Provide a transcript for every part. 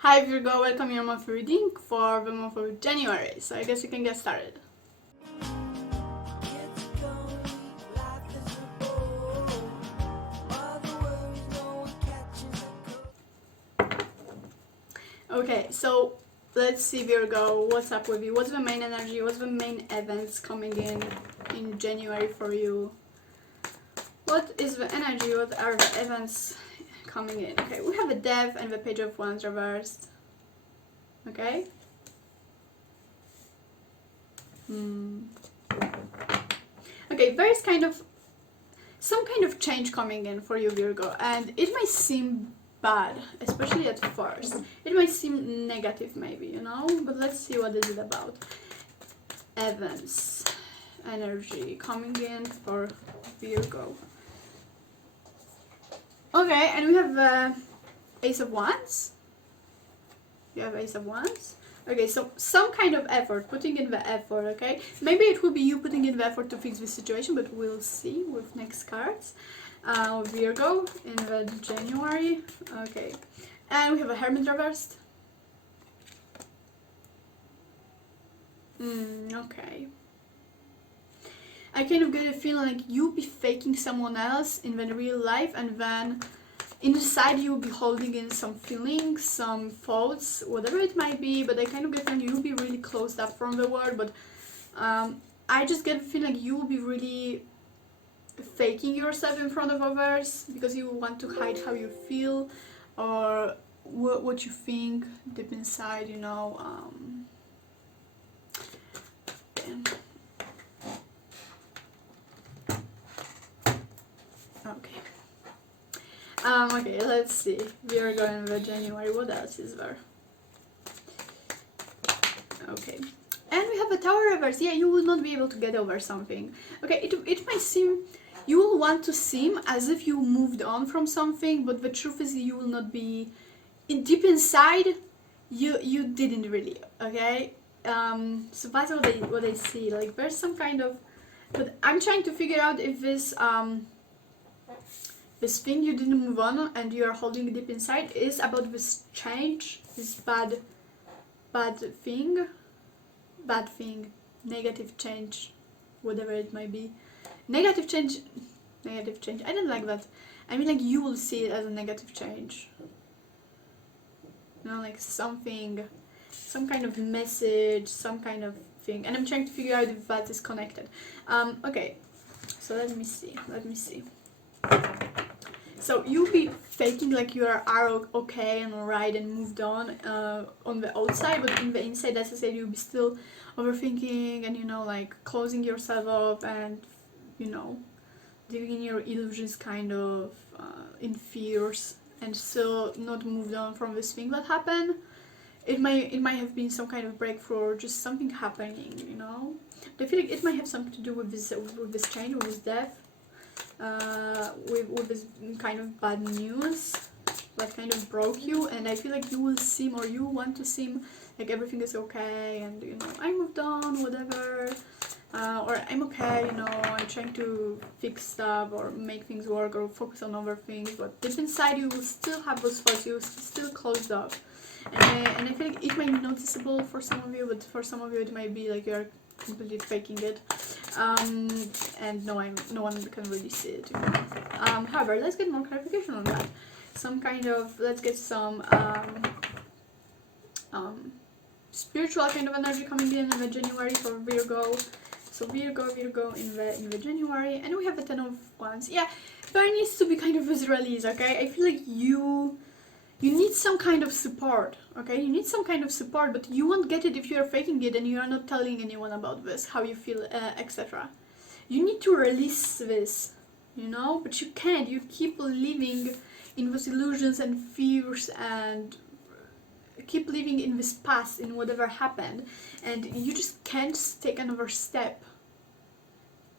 Hi Virgo, welcome to your monthly reading for the month of January. So I guess we can get started. Okay, so let's see Virgo, what's up with you? What's the main energy? What's the main events coming in January for you? What is the energy? What are the events coming in? Okay, we have the Death and the Page of Wands reversed. Okay. Okay, there is some kind of change coming in for you, Virgo, and it might seem bad, especially at first. It might seem negative, maybe, you know, but let's see what is it about. Evans energy coming in for Virgo. Okay, and we have the Ace of Wands. You have Ace of Wands. Okay, so some kind of effort, putting in the effort, okay? Maybe it will be you putting in the effort to fix the situation, but we'll see with next cards. Virgo in the January, okay. And we have a Hermit reversed. Okay. I kind of get a feeling like you'll be faking someone else in the real life, and then inside you'll be holding in some feelings, some thoughts, whatever it might be, but I kind of get that you'll be really closed up from the world, but I just get a feeling like you will be really faking yourself in front of others because you want to hide how you feel or what you think deep inside, you know. Okay. Okay, let's see. We are going with January. What else is there? Okay. And we have a Tower reverse. Yeah, you will not be able to get over something. Okay, it might seem, you will want to seem as if you moved on from something, but the truth is you will not be, deep inside, you didn't really, okay? So that's what I see. Like, there's some kind of, but I'm trying to figure out if this thing you didn't move on and you are holding deep inside is about this change, this bad thing, negative change, whatever it might be. Negative change, I don't like that. I mean, like, you will see it as a negative change. You know, like some kind of message, some kind of thing. And I'm trying to figure out if that is connected. Okay, so let me see. So you'll be faking like you are okay and alright and moved on the outside, but in the inside, as I said, you'll be still overthinking and, you know, like closing yourself up and, you know, living in your illusions, kind of in fears, and still not moved on from this thing that happened. It might have been some kind of breakthrough or just something happening, you know. I feel like it might have something to do with this change, with this death. With this kind of bad news that kind of broke you, and I feel like you will seem, or you want to seem like everything is okay and, you know, I moved on, whatever, or I'm okay, you know, I'm trying to fix stuff or make things work or focus on other things, but deep inside you will still have those thoughts, you will still closed up, and I feel like it might be noticeable for some of you, but for some of you it might be like you're completely faking it, and no one can really see it, you know. However, let's get more clarification on that. Let's get some spiritual kind of energy coming in the January for Virgo. So Virgo in the January, and we have the Ten of Wands. Yeah, there needs to be kind of this release, okay? I feel like you need some kind of support, okay? You need some kind of support, but you won't get it if you are faking it and you are not telling anyone about this, how you feel, etc. You need to release this, you know, but you can't. You keep living in those illusions and fears and keep living in this past, in whatever happened, and you just can't take another step.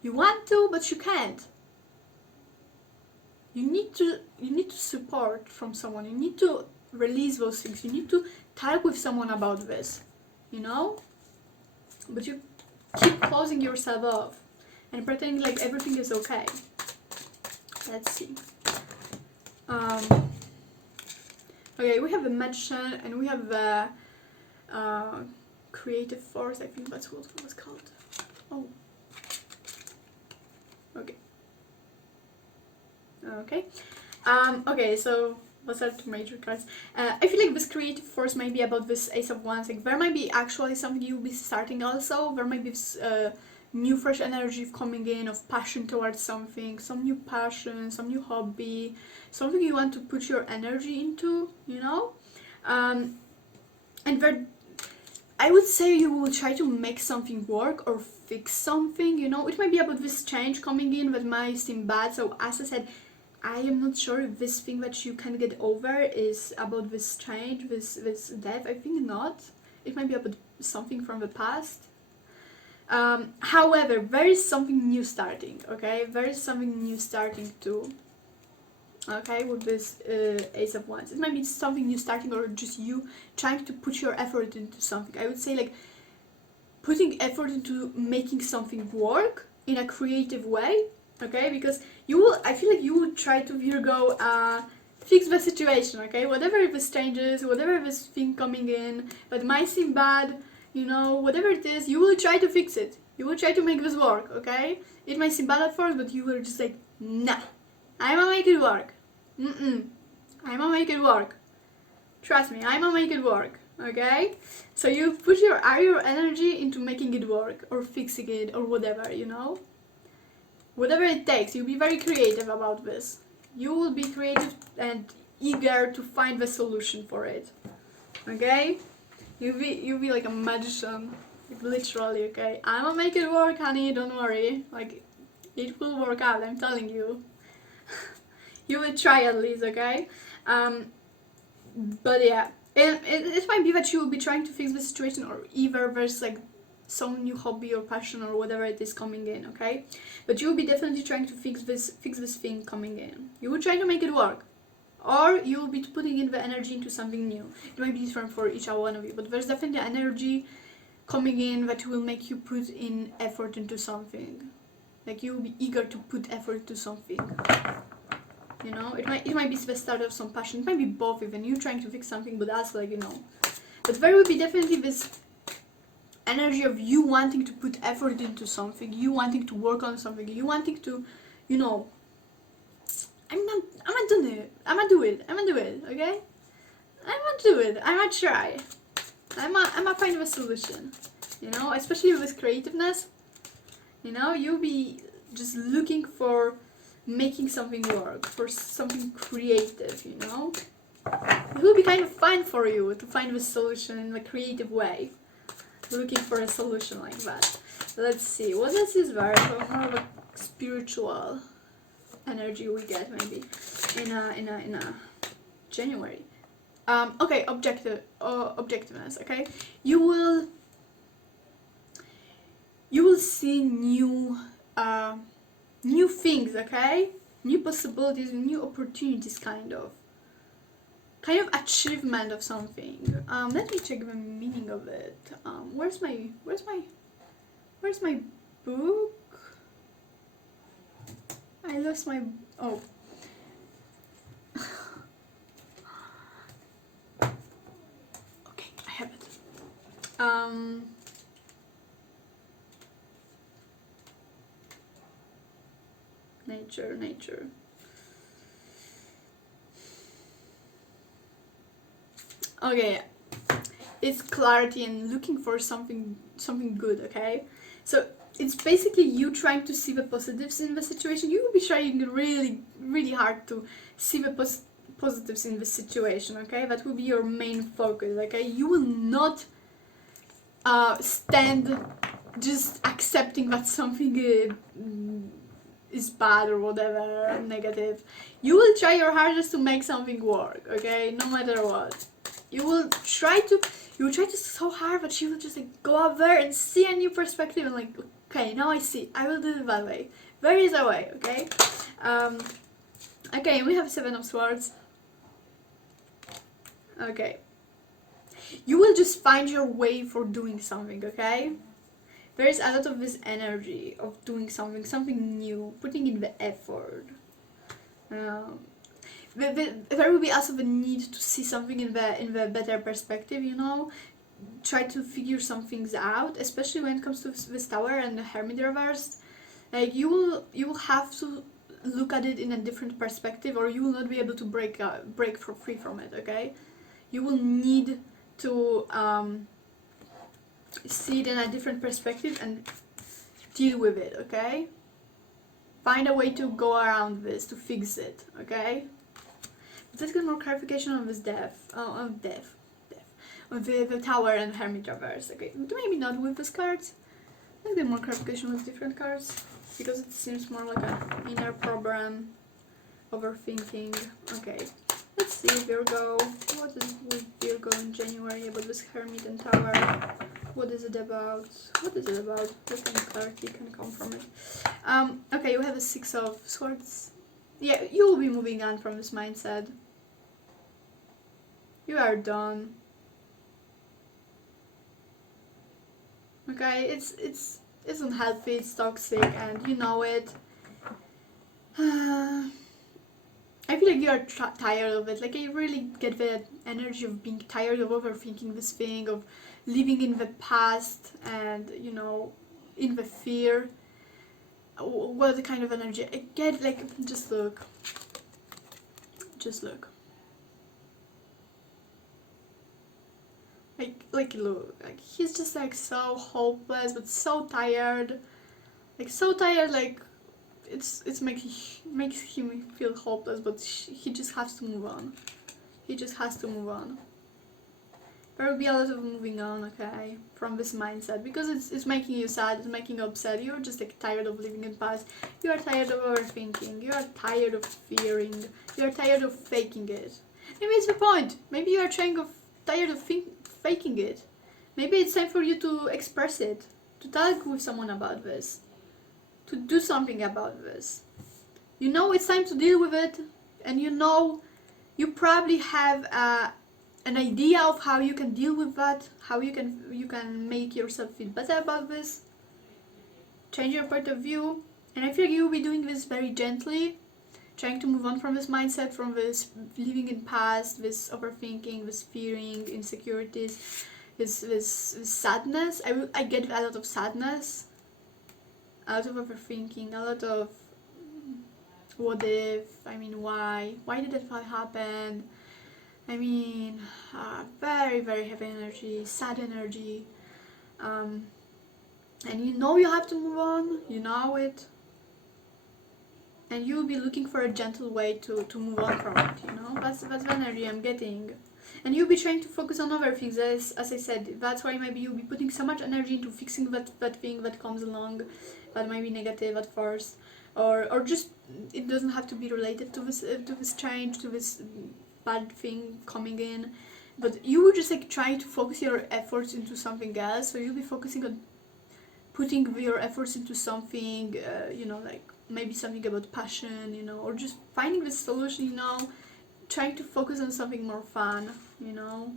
You want to, but you can't. You need to support from someone. You need to release those things. You need to talk with someone about this, you know? But you keep closing yourself off and pretending like everything is okay. Let's see. Okay, we have the magician and we have the creative force. I think that's what it was called. Oh. Okay. Okay. Okay, so what's that? Two major cards. I feel like this creative force might be about this Ace of Wands. Like, there might be actually something you'll be starting also. There might be this new fresh energy coming in of passion towards something, some new passion, some new hobby, something you want to put your energy into, you know? And there, I would say you will try to make something work or fix something, you know? It might be about this change coming in that might seem bad. So as I said, I am not sure if this thing that you can get over is about this change, this death. I think not. It might be about something from the past. However, there is something new starting, okay? There is something new starting too. Okay, with this Ace of Wands. It might be something new starting or just you trying to put your effort into something. I would say like putting effort into making something work in a creative way, okay? Because you will, I feel like you will try to, Virgo, fix the situation, okay? Whatever this changes, whatever this thing coming in that might seem bad, you know, whatever it is, you will try to fix it. You will try to make this work, okay? It might seem bad at first, but you will just like, nah, I'ma make it work. I'ma make it work. Trust me, I'ma make it work, okay? So you put your energy into making it work, or fixing it, or whatever, you know? Whatever it takes, you'll be very creative about this. You will be creative and eager to find the solution for it, okay? You'll be like a magician, like literally, okay? I'ma make it work, honey, don't worry. Like, it will work out, I'm telling you. You will try at least, okay? But yeah, it might be that you will be trying to fix the situation, or either there's like some new hobby or passion or whatever it is coming in, okay? But you will be definitely trying to fix this thing coming in. You will try to make it work, or you will be putting in the energy into something new. It might be different for each one of you, but there's definitely energy coming in that will make you put in effort into something. Like, you will be eager to put effort into something. You know, it might be the start of some passion. It might be both, even you trying to fix something, but that's like, you know. But there will be definitely this energy of you wanting to put effort into something, you wanting to work on something, you wanting to, you know, I'm not doing it. I'ma do it, okay? I'ma do it. I'ma try. I'ma find a solution. You know, especially with creativeness. You know, you'll be just looking for making something work, for something creative, you know? It will be kind of fun for you to find a solution in a creative way. Looking for a solution like that. Let's see, what else is there? More of a spiritual energy we get maybe in a January. Okay, objectiveness, okay? You will see new things, okay? New possibilities, new opportunities, kind of achievement of something. Let me check the meaning of it. Where's my book? I lost my, oh. Okay, I have it. Nature. Okay, it's clarity and looking for something good, okay? So it's basically you trying to see the positives in the situation. You will be trying really hard to see the positives in the situation, okay? That will be your main focus, okay? You will not stand just accepting that something is bad or whatever, negative. You will try your hardest to make something work, okay? No matter what. You will try so hard that you will just like go out there and see a new perspective and like, okay, now I see. I will do it that way. There is a way, okay? Okay, we have Seven of Swords. Okay. You will just find your way for doing something, okay? There is a lot of this energy of doing something new, putting in the effort. there will be also the need to see something in the better perspective, you know. Try to figure some things out, especially when it comes to this tower and the Hermit reversed. Like you will have to look at it in a different perspective, or you will not be able to break free from it. Okay, you will need to see it in a different perspective and deal with it. Okay, find a way to go around this, to fix it. Okay, let's get more clarification on this on the tower and Hermit reverse. Okay, maybe not with these cards. Let's get more clarification with different cards, because it seems more like an inner problem, overthinking. Okay, let's see, Virgo. What is with Virgo in January about this Hermit and Tower? What is it about? What is it about? What kind of clarity can come from it? Okay, you have a Six of Swords. Yeah, you will be moving on from this mindset. You are done. Okay, it's unhealthy, it's toxic, and you know it. I feel like you are tired of it. Like, I really get the energy of being tired of overthinking this thing, of living in the past, and, you know, in the fear. What kind of energy? I get, like, just look. Just look. Like look, like he's just like so hopeless, but so tired, like it's makes him feel hopeless, but he just has to move on. He just has to move on. There will be a lot of moving on, okay, from this mindset, because it's making you sad, it's making you upset. You're just like tired of living in past. You are tired of overthinking. You are tired of fearing. You are tired of faking it. Maybe it's the point. Maybe you are tired of faking it. Maybe it's time for you to express it, to talk with someone about this, to do something about this. You know it's time to deal with it, and you know you probably have an idea of how you can deal with that, how you can make yourself feel better about this, change your point of view. And I feel like you will be doing this very gently, trying to move on from this mindset, from this living in past, this overthinking, this fearing, insecurities, this sadness. I get a lot of sadness, a lot of overthinking, a lot of what if, I mean why did that happen, I mean very, very heavy energy, sad energy, and you know you have to move on, you know it. And you'll be looking for a gentle way to move on from it, you know? That's the energy I'm getting. And you'll be trying to focus on other things, as I said. That's why maybe you'll be putting so much energy into fixing that thing that comes along, that might be negative at first. Or just, it doesn't have to be related to this change, to this bad thing coming in. But you will just like try to focus your efforts into something else. So you'll be focusing on putting your efforts into something, you know, like maybe something about passion, you know, or just finding the solution, you know, trying to focus on something more fun, you know,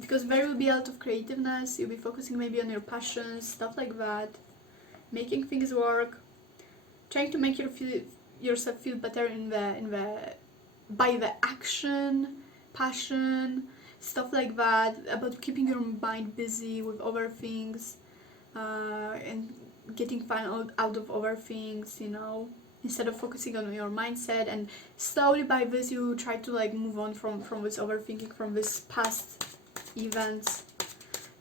because there will be a lot of creativeness. You'll be focusing maybe on your passions, stuff like that, making things work, trying to make yourself feel better by the action, passion, stuff like that, about keeping your mind busy with other things, and getting fun out of other things, you know, instead of focusing on your mindset. And slowly by this you try to like move on from this overthinking, from this past events.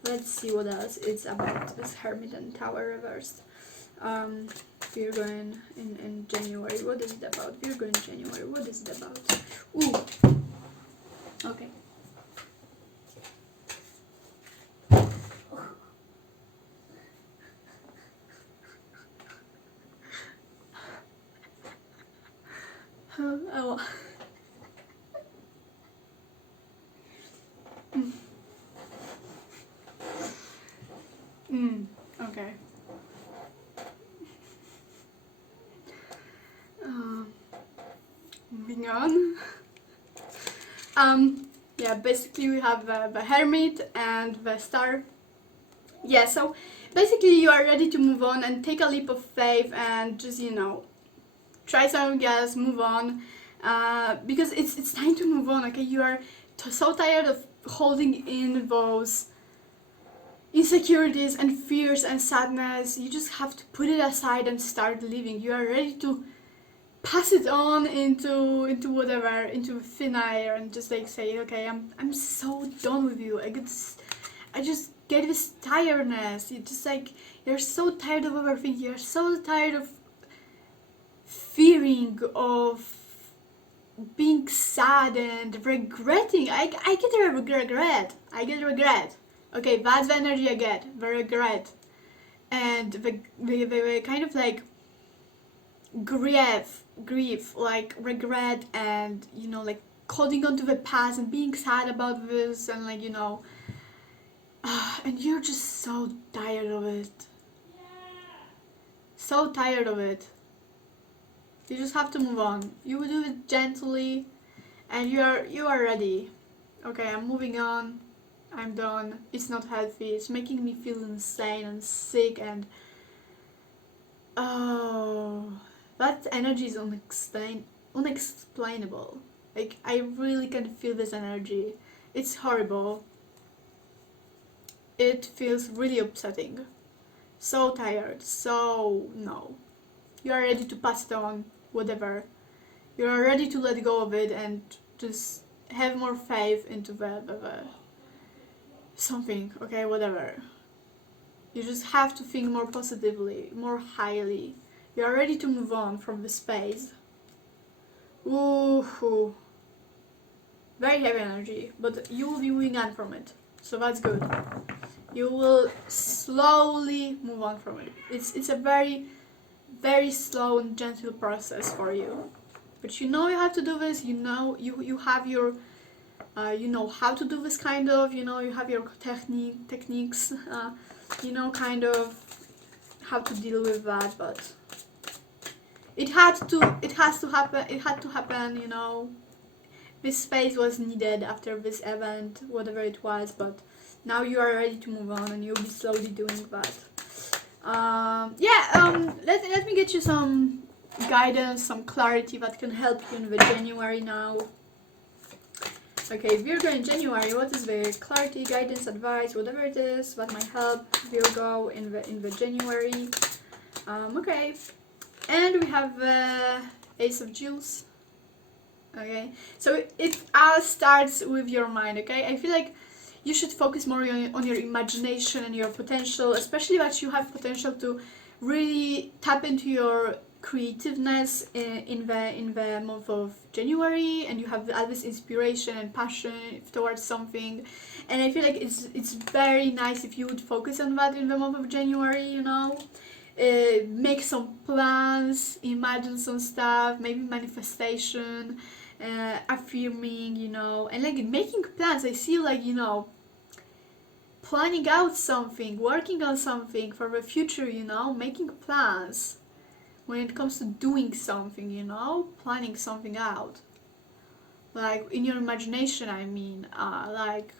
Let's see what else it's about, this Hermit and Tower reversed. Virgo in January, what is it about? Virgo in January, what is it about? Ooh, okay. Oh. Okay. Moving on. Yeah, basically we have the Hermit and the Star. Yeah, so basically you are ready to move on and take a leap of faith and just, you know, try something else, move on. because it's time to move on. Okay, you are so tired of holding in those insecurities and fears and sadness. You just have to put it aside and start living. You are ready to pass it on into whatever, into thin air, and just like say, okay, I'm so done with you. I just get this tiredness. You just like, you're so tired of overthinking. You're so tired of fearing, of being sad and regretting. I get a regret. I get regret. Okay, that's the energy I get. The regret. And the kind of like grief, like regret, and like holding on to the past and being sad about this, and like and you're just so tired of it. So tired of it. You just have to move on. You will do it gently, and you are ready. Okay, I'm moving on. I'm done. It's not healthy. It's making me feel insane and sick, and oh, that energy is unexplainable. Like, I really can feel this energy. It's horrible. It feels really upsetting. So tired. So no. You are ready to pass it on, whatever. You are ready to let go of it and just have more faith into the something, okay, whatever. You just have to think more positively, more highly. You are ready to move on from the space. Ooh. Very heavy energy, but you will be moving on from it. So that's good. You will slowly move on from it. It's a very, very slow and gentle process for you. But you have to do this. You have your you know how to do this kind of, you have your techniques, kind of how to deal with that, but it has to happen. This phase was needed after this event, whatever it was, but now you are ready to move on, and you'll be slowly doing that. Let me get you some guidance, some clarity that can help you in the January now. Okay, Virgo in January, what is the clarity, guidance, advice, whatever it is that might help Virgo in the January? Okay, and we have the Ace of Jewels. Okay, so it all starts with your mind. Okay, I feel like you should focus more on your imagination and your potential, especially that you have potential to really tap into your creativeness in the month of January, and you have all this inspiration and passion towards something, and I feel like it's very nice if you would focus on that in the month of January. Make some plans, imagine some stuff, maybe manifestation, affirming, and like making plans. I see like planning out something, working on something for the future, making plans when it comes to doing something, planning something out. Like in your imagination, I mean, like,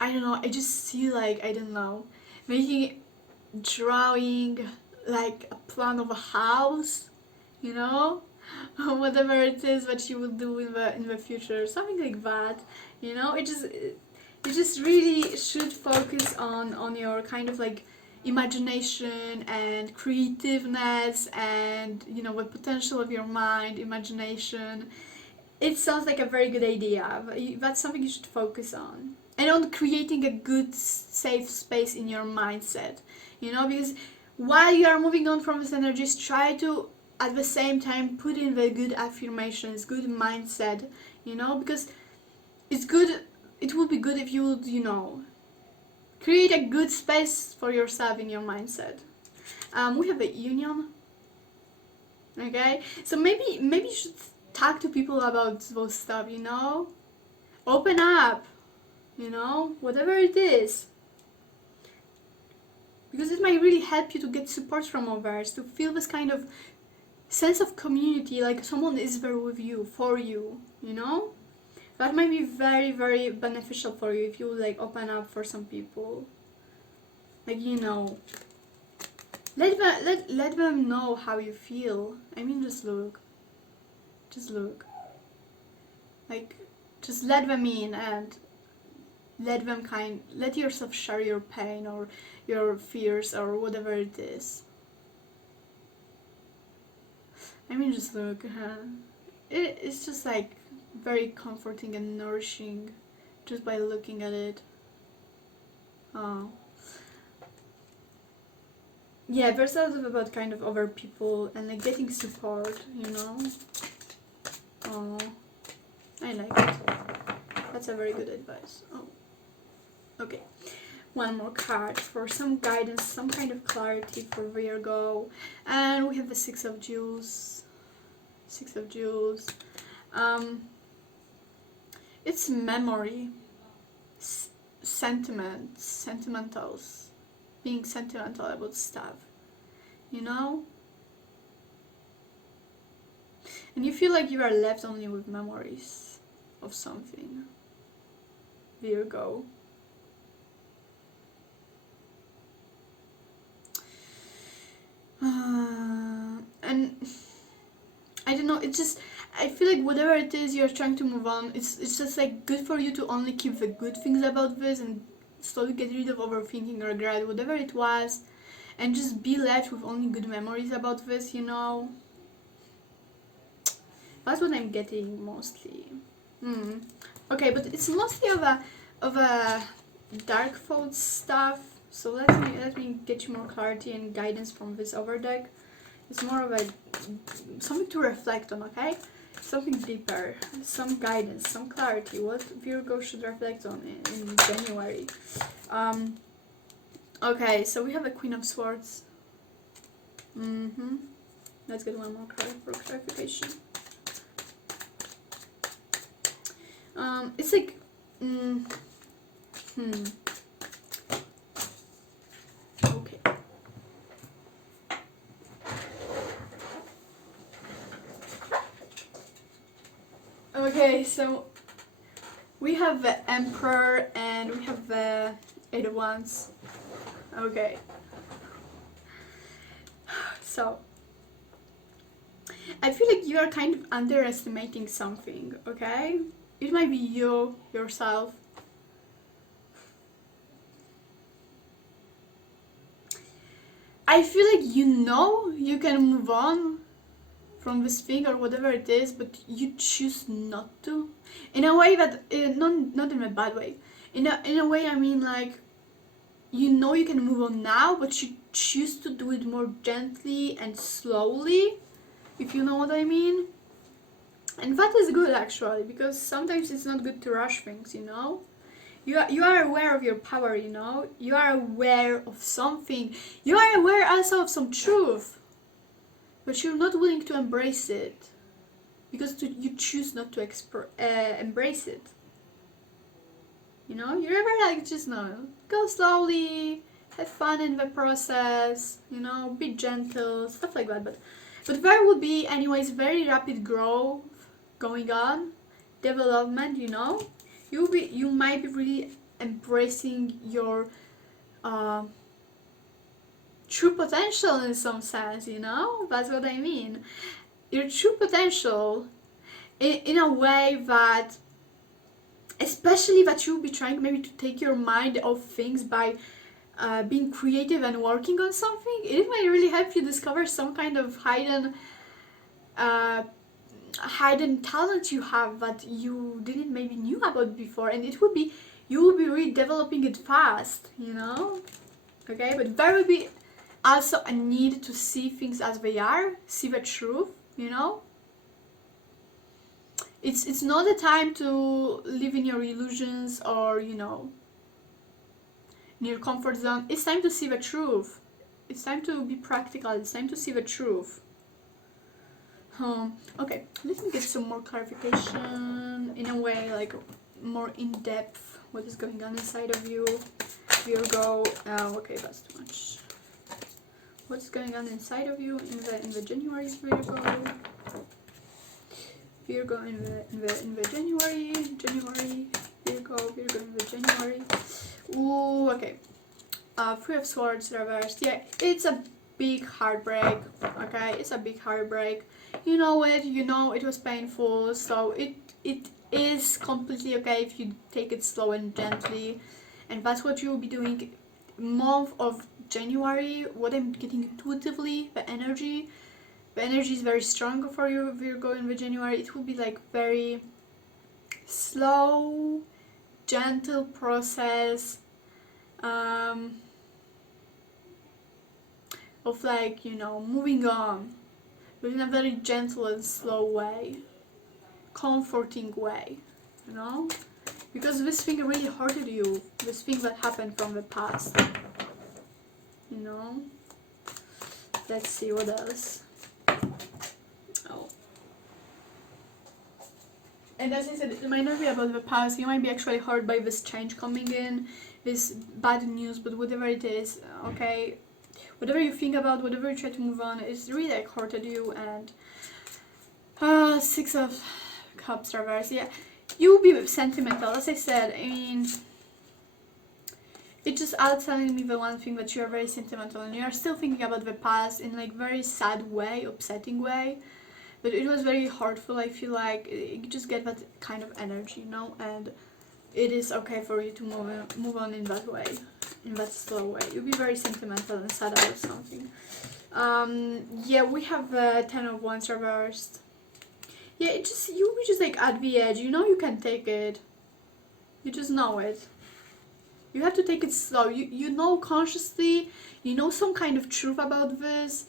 I don't know, I just see like, I don't know, drawing like a plan of a house, whatever it is that you will do in the future, something like that, you just really should focus on your kind of like imagination and creativeness, and the potential of your mind, imagination. It sounds like a very good idea. That's something you should focus on, and on creating a good safe space in your mindset, because while you are moving on from this energies, try to at the same time put in the good affirmations, good mindset, because it's good. It would be good if you would, create a good space for yourself in your mindset. We have a union. Okay, so maybe you should talk to people about those stuff. Open up. Whatever it is, because it might really help you to get support from others, to feel this kind of sense of community, like someone is there with you, for you. That might be very, very beneficial for you if you like open up for some people. Like, let them know how you feel. I mean, just look. Just look. Like, just let them in and let yourself share your pain or your fears or whatever it is. I mean, just look. It's just like very comforting and nourishing just by looking at it. Oh. Yeah, there's a lot about kind of other people and like getting support, you know? Oh, I like it. That's a very good advice. Oh, okay. One more card for some guidance, some kind of clarity for Virgo. And we have the Six of Jewels. Six of Jewels. It's memory, sentimentals, being sentimental about stuff, you know? And you feel like you are left only with memories of something, Virgo. And I don't know, it's just, I feel like whatever it is you're trying to move on, it's just like good for you to only keep the good things about this and slowly get rid of overthinking, regret, whatever it was, and just be left with only good memories about this, you know? That's what I'm getting mostly. Okay, but it's mostly of a dark thoughts stuff. So let me get you more clarity and guidance from this other deck. It's more of a something to reflect on, okay? Something deeper, some guidance, some clarity. What Virgo should reflect on in January. Okay, so we have the Queen of Swords. Let's get one more card for clarification. It's like, okay. Okay, so we have the Emperor and we have the Eight of Wands. Okay. So, I feel like you are kind of underestimating something, okay? It might be you, yourself. I feel like you know you can move on from this thing or whatever it is, but you choose not to. In a way that, not in a bad way. In a way, I mean, like, you know you can move on now, but you choose to do it more gently and slowly, if you know what I mean. And that is good, actually, because sometimes it's not good to rush things, you know? You are aware of your power, you know? You are aware of something. You are aware also of some truth. But you're not willing to embrace it. Because you choose not to embrace it. You know? You're ever like, just no. Go slowly. Have fun in the process. You know? Be gentle. Stuff like that. But there will be, anyways, very rapid growth going on, development, you know. You might be really embracing your true potential in some sense, you know. That's what I mean. Your true potential in a way that, especially that you'll be trying maybe to take your mind off things by being creative and working on something. It might really help you discover some kind of hidden talent you have that you didn't maybe knew about before, and you will be really developing it fast, you know. Okay, but there will be also a need to see things as they are, see the truth, you know. It's not a time to live in your illusions or, you know, in your comfort zone. It's time to see the truth. It's time to be practical. It's time to see the truth. Okay, let me get some more clarification, in a way, like more in depth, what is going on inside of you, Virgo. Okay, that's too much. What's going on inside of you in the January, Virgo? Virgo in the January, Virgo in the January. Ooh, okay. Three of Swords reversed. Yeah, it's a big heartbreak, okay? It's a big heartbreak. You know it, you know it was painful, so it is completely okay if you take it slow and gently, and that's what you will be doing. Month of January, what I'm getting intuitively, the energy is very strong for you if you're going with January. It will be like very slow, gentle process of like, you know, moving on, but in a very gentle and slow way, comforting way, you know, because this thing really hurted you, this thing that happened from the past, you know. Let's see what else. Oh, and as I said, it might not be about the past. You might be actually hurt by this change coming in, this bad news, but whatever it is, okay, whatever you think about, whatever you try to move on, it's really like hurted you. And Six of Cups reverse, yeah, you will be sentimental, as I said. I mean, it just out telling me the one thing, that you are very sentimental and you are still thinking about the past in like very sad way, upsetting way. But it was very hurtful. I feel like you just get that kind of energy, you know, and it is okay for you to move on in that way, in that slow way. You'll be very sentimental and sad about something. Yeah, we have the Ten of Wands reversed. Yeah, it just, you'll be just like at the edge. You know you can take it. You just know it. You have to take it slow. You know consciously, you know some kind of truth about this,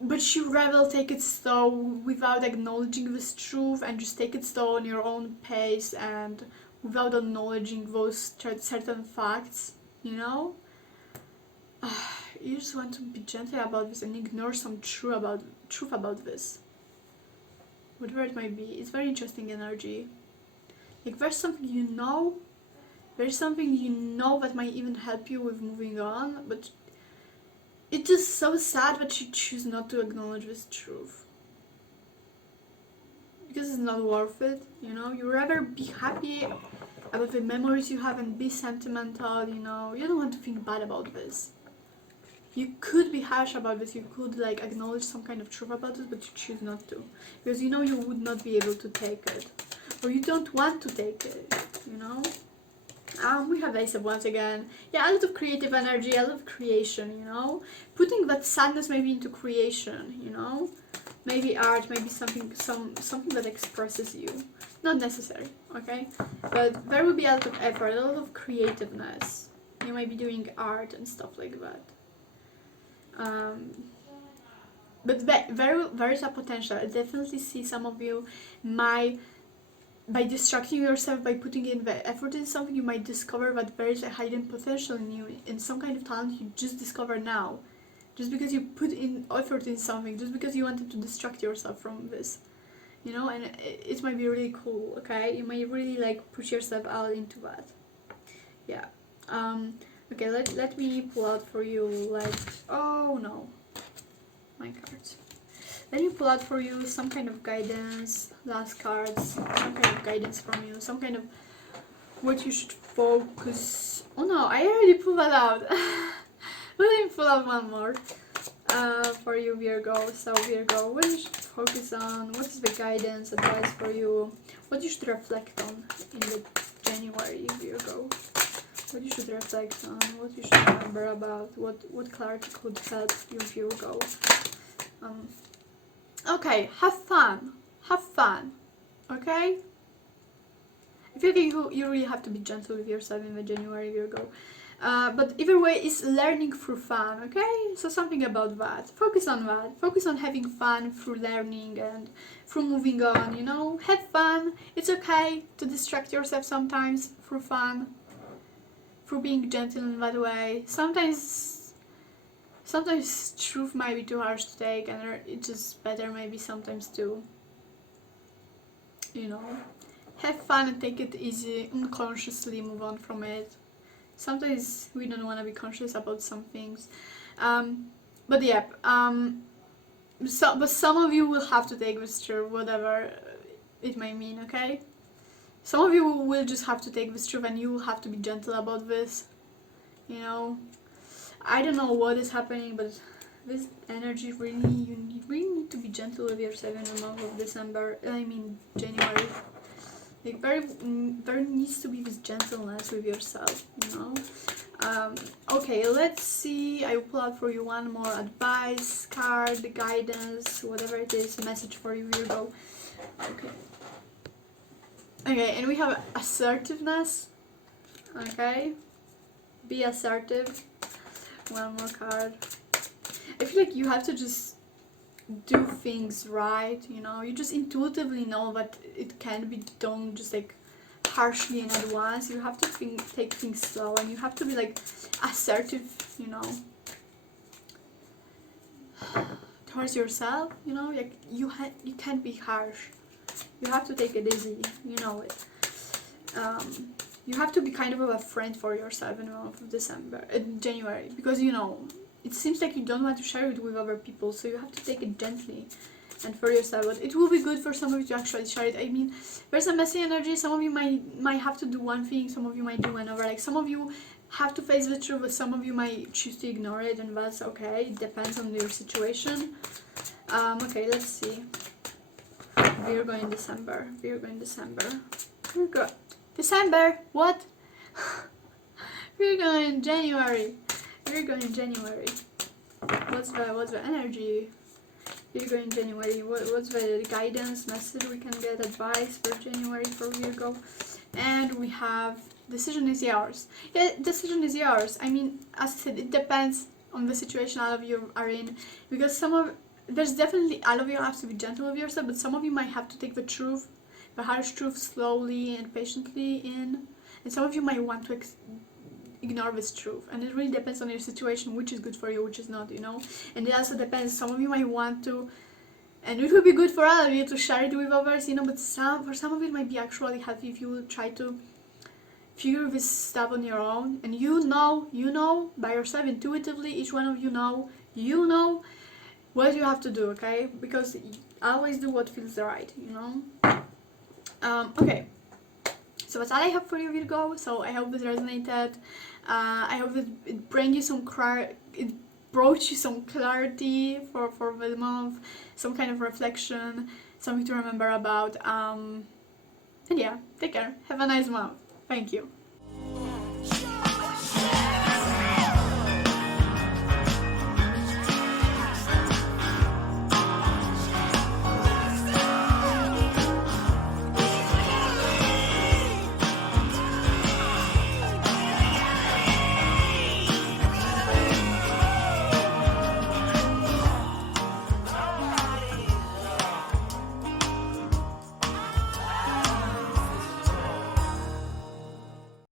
but you rather take it slow without acknowledging this truth, and just take it slow on your own pace and without acknowledging those certain facts, you know? You just want to be gentle about this and ignore some truth about this. Whatever it might be. It's very interesting energy. Like there's something you know, that might even help you with moving on, but it's just so sad that you choose not to acknowledge this truth. Because it's not worth it, you know? You rather be happy about the memories you have and be sentimental, you know? You don't want to think bad about this. You could be harsh about this, you could like acknowledge some kind of truth about this, but you choose not to. Because you know you would not be able to take it. Or you don't want to take it, you know? We have Ace of Wands again. Yeah, a lot of creative energy, a lot of creation, you know? Putting that sadness maybe into creation, you know? Maybe art, maybe something that expresses you. Not necessary, okay? But there will be a lot of effort, a lot of creativeness. You might be doing art and stuff like that. But there is a potential. I definitely see some of you might, by distracting yourself, by putting in the effort in something, you might discover that there is a hidden potential in you, in some kind of talent you just discover now. Just because you put in effort in something, just because you wanted to distract yourself from this, you know, and it might be really cool, okay? You might really like push yourself out into that. Yeah. Okay, let me pull out for you, like, oh no, my cards. Let me pull out for you some kind of guidance, last cards, some kind of guidance from you, some kind of what you should focus. Oh no, I already pulled that out. Let me pull out one more for you, Virgo. So Virgo, what you should focus on, what is the guidance, advice for you, what you should reflect on in the January, Virgo. What you should reflect on, what you should remember about, what clarity could help you, Virgo. Okay, have fun, okay? I feel like you really have to be gentle with yourself in the January, Virgo. But either way, it's learning through fun, okay? So something about that. Focus on that. Focus on having fun through learning and through moving on, you know? Have fun. It's okay to distract yourself sometimes through fun, through being gentle in that way. Sometimes truth might be too harsh to take, and it's just better maybe sometimes to, you know, have fun and take it easy, unconsciously move on from it. Sometimes we don't want to be conscious about some things, but yeah, but some of you will have to take this truth, whatever it may mean, okay? Some of you will just have to take this truth, and you will have to be gentle about this, you know? I don't know what is happening, but this energy really, really need to be gentle with yourself in the month of December. I mean January. Like very needs to be this gentleness with yourself, you know. Okay, let's see. I will pull out for you one more advice card, guidance, whatever it is, message for you, Virgo. Okay. Okay, and we have assertiveness. Okay, be assertive. One more card. I feel like you have to just do things right, you know. You just intuitively know that it can be done just like harshly and at once. You have to take things slow, and you have to be like assertive, you know, towards yourself, you know. Like you can't be harsh. You have to take it easy, you know it. You have to be kind of a friend for yourself in the month of January, because you know it seems like you don't want to share it with other people, so you have to take it gently and for yourself. But it will be good for some of you to actually share it. I mean, there's a messy energy. Some of you might have to do one thing, some of you might do another. Like some of you have to face the truth, but some of you might choose to ignore it, and that's okay. It depends on your situation. Okay, let's see. Virgo in December. Virgo in December. Virgo. December. What? Virgo in January. Virgo in January. What's the energy? Virgo in January. What's the guidance message we can get, advice for January for Virgo? And we have decision is yours. Yeah, decision is yours. I mean, as I said, it depends on the situation all of you are in, because there's definitely, all of you have to be gentle with yourself, but some of you might have to take the truth, the harsh truth, slowly and patiently in, and some of you might want to ignore this truth, and it really depends on your situation, which is good for you, which is not, you know. And it also depends, some of you might want to, and it would be good for all of you to share it with others, you know, but for some of it might be actually healthy if you try to figure this stuff on your own, and you know by yourself intuitively, each one of you know what you have to do, okay? Because always do what feels right, you know. Okay, so that's all I have for you, Virgo. So I hope this resonated. I hope it brought you some clarity for the month, some kind of reflection, something to remember about. And yeah, take care. Have a nice month. Thank you.